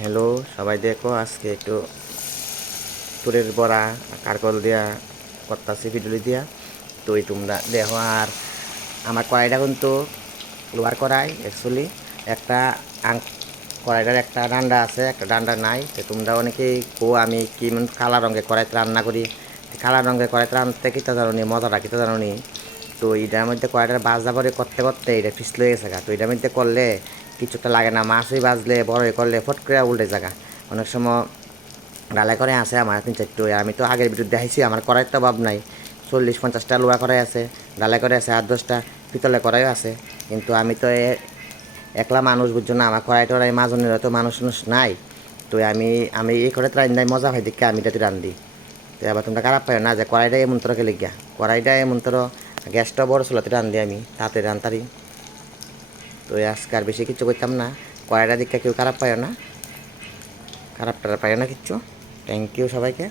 Hello সবাই, দেখো আজকে একটু তুরের বড়া কারকল দিয়া করতেছি পিটুলি দিয়া। তো তোমরা দেখো। আর আমার কড়াইটা কিন্তু লোয়ার কড়াই অ্যাকচুয়ালি একটা কড়াইটার একটা ডান্ডা আছে, একটা ডান্ডা নাই। তো তোমরা অনেকেই আমি কি কালা রঙের কড়াইতে রান্না করি। কালা রঙের কড়াইতে রান্নাতে কিতা জানো নি, মজাটা কিতা জানো নি। তো এটার মধ্যে কড়াইটার বাজা পরে করতে করতে এটা ফিসলে গেছে গা। তো এটার মধ্যে করলে কিছুটা লাগে না, মাছই বাজলে বড়ই করলে ফট করে উল্টে জায়গা। অনেক সময় ডালাই করে আছে আমার 3-4টো। আমি তো আগের ভিডিও দেখাইছি আমার কড়াইয়ের তো অভাব নাই। 40-50টা লোহা কড়াই আছে, ডালাই করে আছে 8-10টা, পিতলে কড়াইও আছে। কিন্তু আমি তো একলা মানুষ, বুঝছো না, আমার কড়াই টড়াই মাজনের তো মানুষ নাই। তো আমি আমি এই কড়াইতে রান্নাই মজা হয় দেখে আমি এটাতে রান্ধি। তো আবার তোমরা খারাপ পাই না যে কড়াইটা এমন তরকে লিখিয়া, কড়াইটা এমন তর গ্যাসটা বড় চুলাতে রান্ধি আমি, তাতে রান্তারি। তো আজকে আর বেশি কিছু করতাম না। কড়াইটা দিকে কেউ খারাপ পায় না, খারাপ টারাপ পায় না কিচ্ছু। থ্যাংক ইউ সবাইকে।